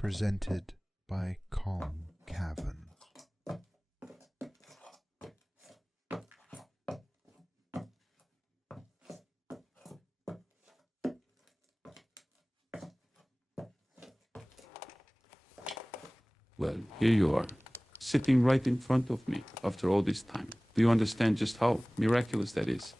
presented by Caverns. Well, here you are, sitting right in front of me after all this time. Do you understand just how miraculous that is?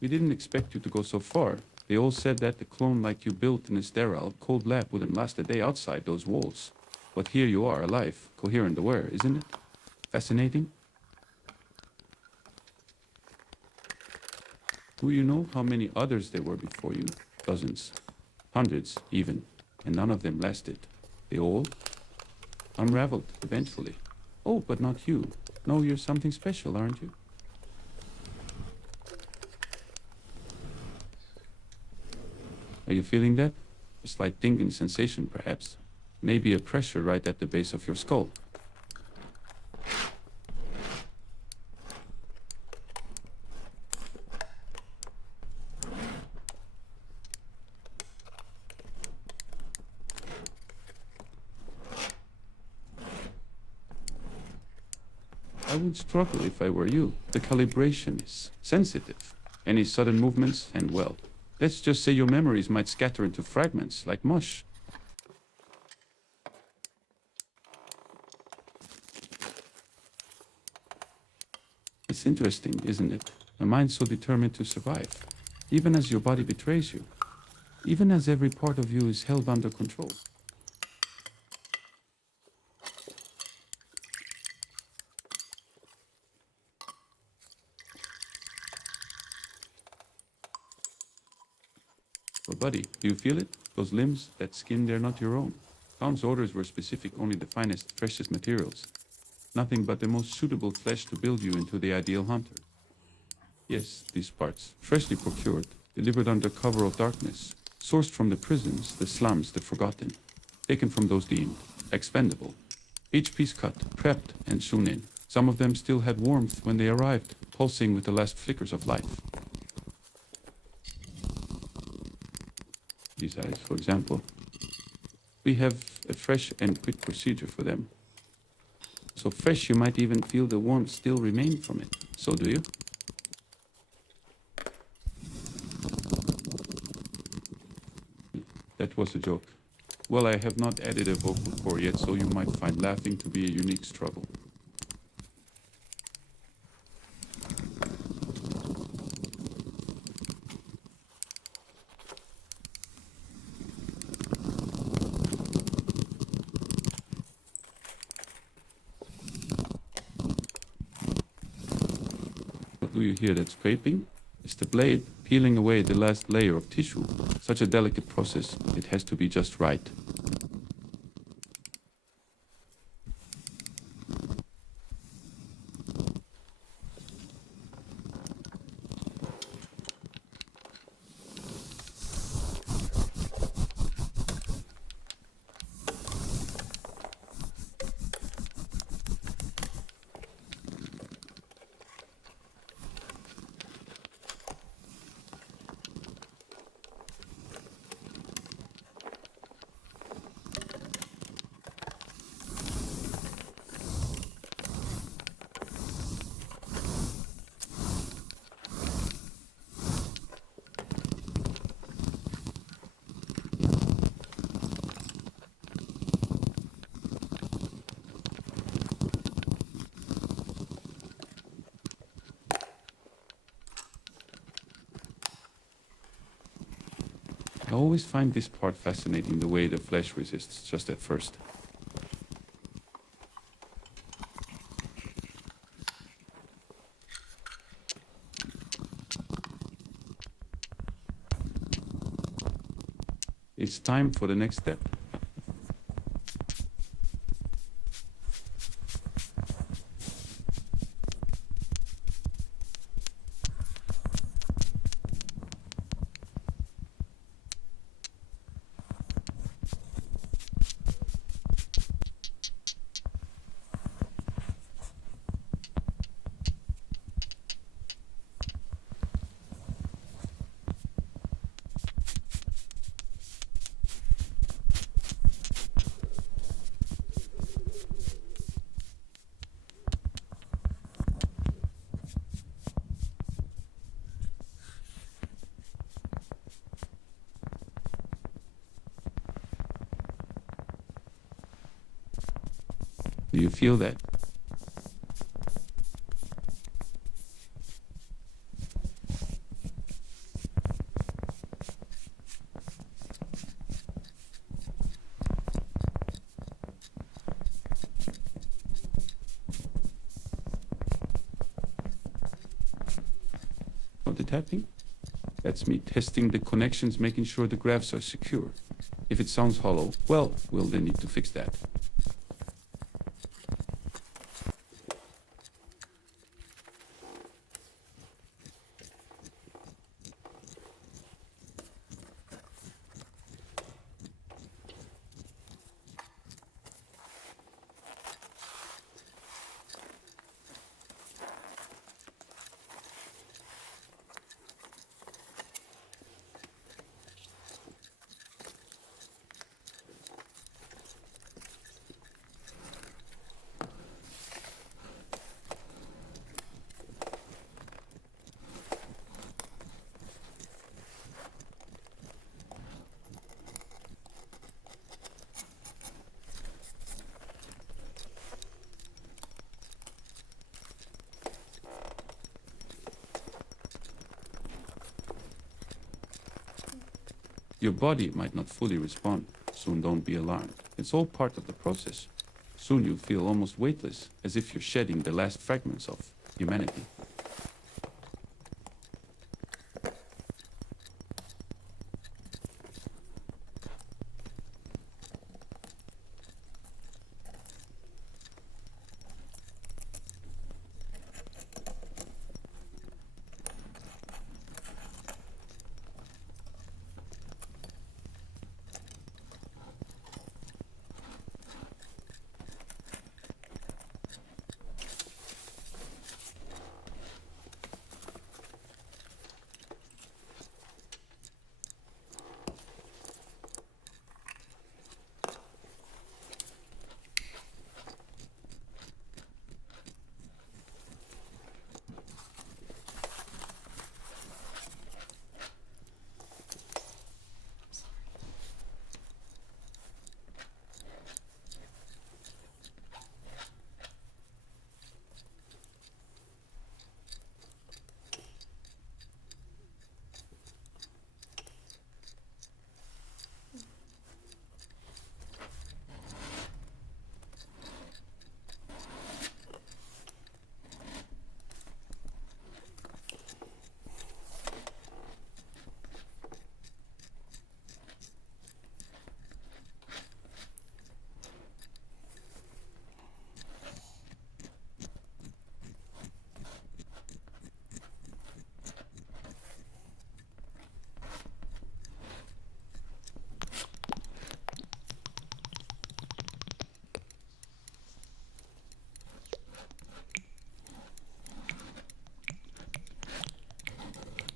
We didn't expect you to go so far. They all said that the clone like you built in a sterile, cold lab wouldn't last a day outside those walls. But here you are, alive, coherent, aware, isn't it? Fascinating? Do you know how many others there were before you? Dozens. Hundreds, even. And none of them lasted. They all unraveled, eventually. Oh, but not you. No, you're something special, aren't you? Are you feeling that? A slight tingling sensation, perhaps. Maybe a pressure right at the base of your skull. I would struggle if I were you. The calibration is sensitive. Any sudden movements, and well, let's just say your memories might scatter into fragments, like mush. It's interesting, isn't it? A mind so determined to survive, even as your body betrays you, even as every part of you is held under control. Well, buddy, do you feel it? Those limbs, that skin, they're not your own. Tom's orders were specific, only the finest, freshest materials. Nothing but the most suitable flesh to build you into the ideal hunter. Yes, these parts, freshly procured, delivered under cover of darkness, sourced from the prisons, the slums, the forgotten, taken from those deemed expendable. Each piece cut, prepped, and sewn in. Some of them still had warmth when they arrived, pulsing with the last flickers of life. These eyes, for example. We have a fresh and quick procedure for them. So fresh you might even feel the warmth still remain from it. So do you? That was a joke. Well, I have not added a vocal cord yet, so you might find laughing to be a unique struggle. Do you hear that scraping? It's the blade peeling away the last layer of tissue. Such a delicate process, it has to be just right. I always find this part fascinating, the way the flesh resists just at first. It's time for the next step. you feel that? The tapping? That's me testing the connections, making sure the graphs are secure. If it sounds hollow, well, we'll then need to fix that. Your body might not fully respond, so don't be alarmed. It's all part of the process. Soon you'll feel almost weightless, as if you're shedding the last fragments of humanity.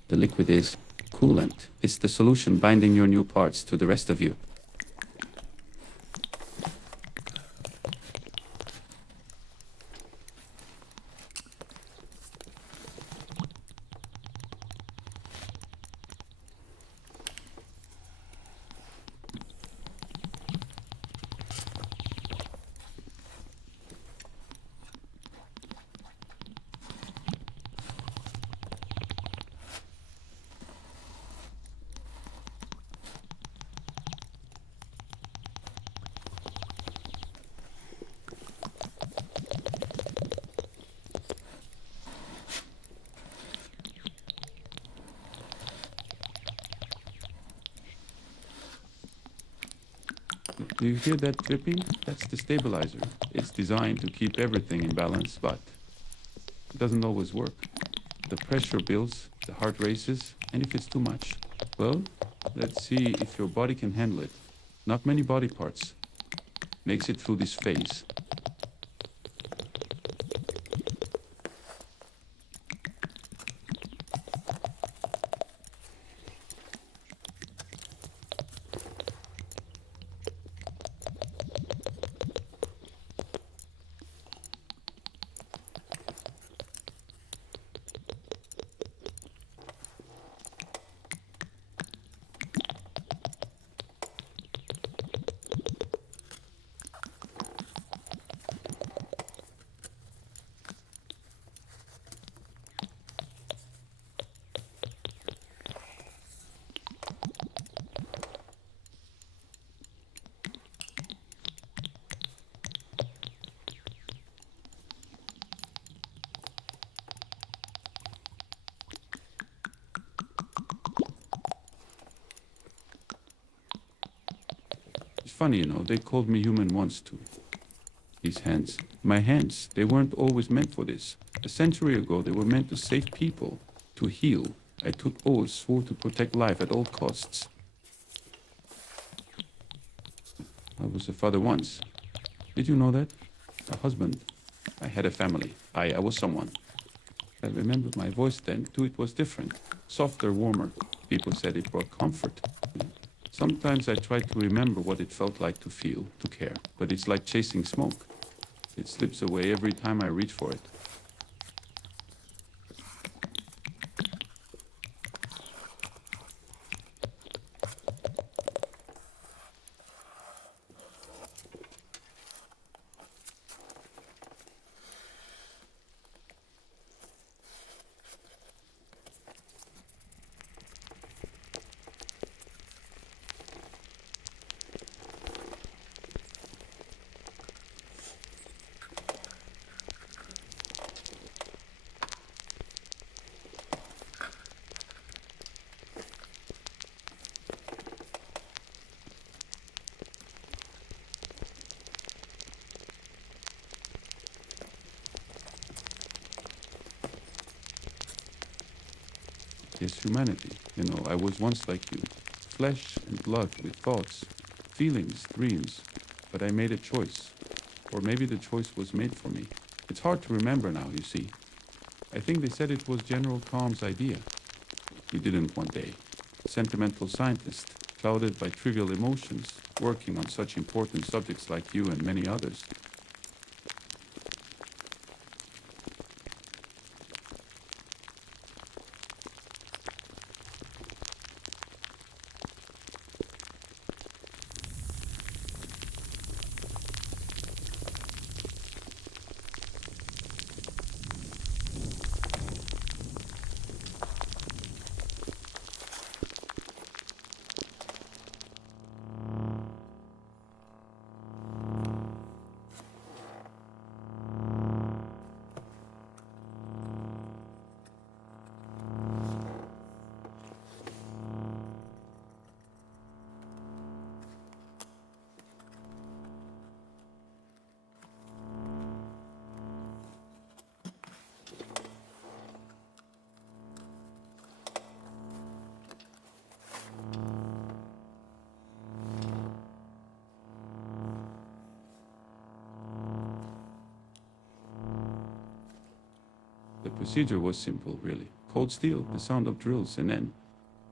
The liquid is coolant. It's the solution binding your new parts to the rest of you. Do you hear that dripping? That's the stabilizer. It's designed to keep everything in balance, but it doesn't always work. The pressure builds, the heart races, and if it's too much, well, let's see if your body can handle it. Not many body parts makes it through this phase. funny, they called me human once too. These hands. My hands, they weren't always meant for this. A century ago, they were meant to save people, to heal. I took oaths, swore to protect life at all costs. I was a father once. Did you know that? A husband. I had a family. I was someone. I remember my voice then, too. It was different. Softer, warmer. People said it brought comfort. Sometimes I try to remember what it felt like to feel, to care. But it's like chasing smoke. It slips away every time I reach for it. Yes, humanity. I was once like you. Flesh and blood with thoughts, feelings, dreams. But I made a choice. Or maybe the choice was made for me. It's hard to remember now, you see. I think they said it was General Calm's idea. He didn't one day. Sentimental scientist, clouded by trivial emotions, working on such important subjects like you and many others. The procedure was simple, really. Cold steel, the sound of drills, and then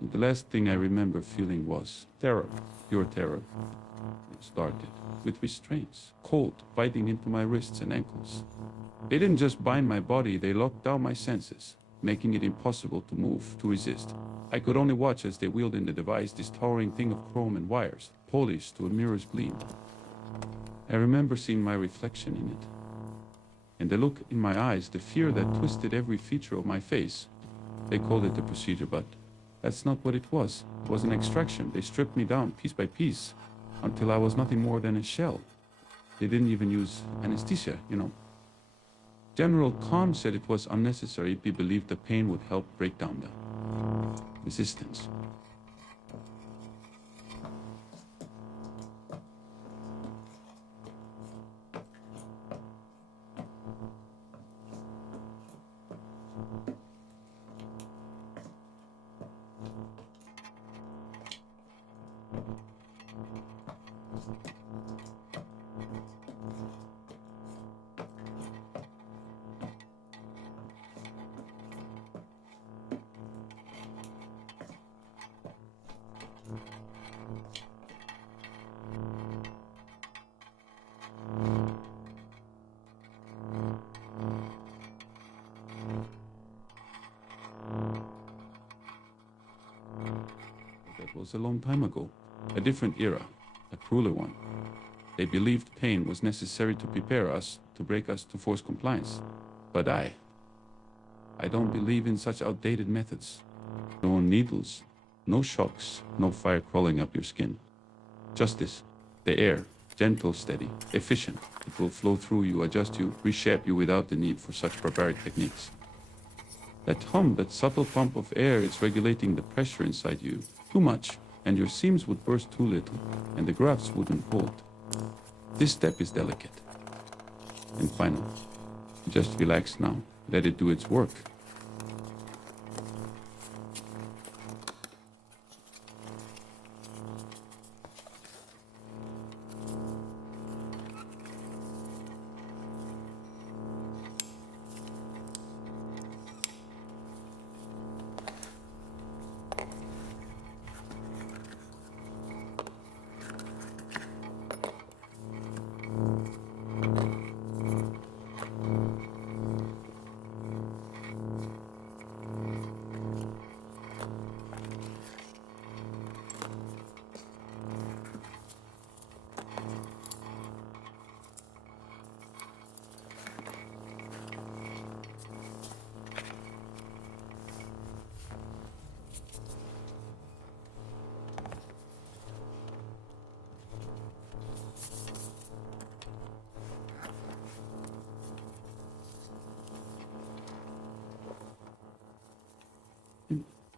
the last thing I remember feeling was terror, pure terror. It started with restraints, cold, biting into my wrists and ankles. They didn't just bind my body, they locked down my senses, making it impossible to move, to resist. I could only watch as they wheeled in the device, this towering thing of chrome and wires, polished to a mirror's gleam. I remember seeing my reflection in it. And the look in my eyes, the fear that twisted every feature of my face. They called it a procedure, but that's not what it was. It was an extraction. They stripped me down piece by piece until I was nothing more than a shell. They didn't even use anesthesia, General Khan said it was unnecessary. He believed the pain would help break down the resistance. That was a long time ago, a different era, a crueler one. They believed pain was necessary to prepare us, to break us to force compliance. But I don't believe in such outdated methods. No needles, no shocks, no fire crawling up your skin. Justice, the air, gentle, steady, efficient. It will flow through you, adjust you, reshape you without the need for such barbaric techniques. That hum, that subtle pump of air, it's regulating the pressure inside you. Too much. and your seams would burst too little, and the grafts wouldn't hold. This step is delicate. And final. Just relax now. Let it do its work.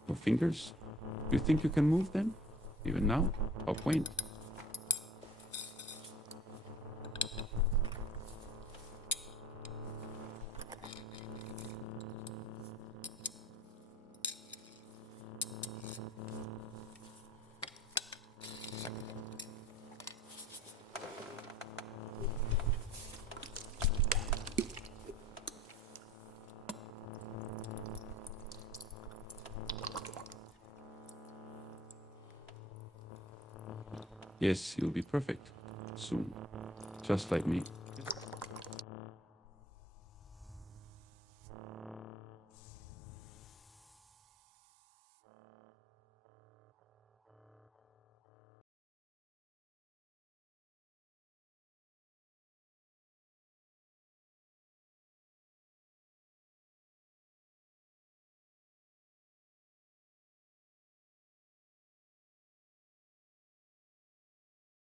Your fingers? You think you can move them? Even now? How quaint. Yes, you'll be perfect. Soon. Just like me.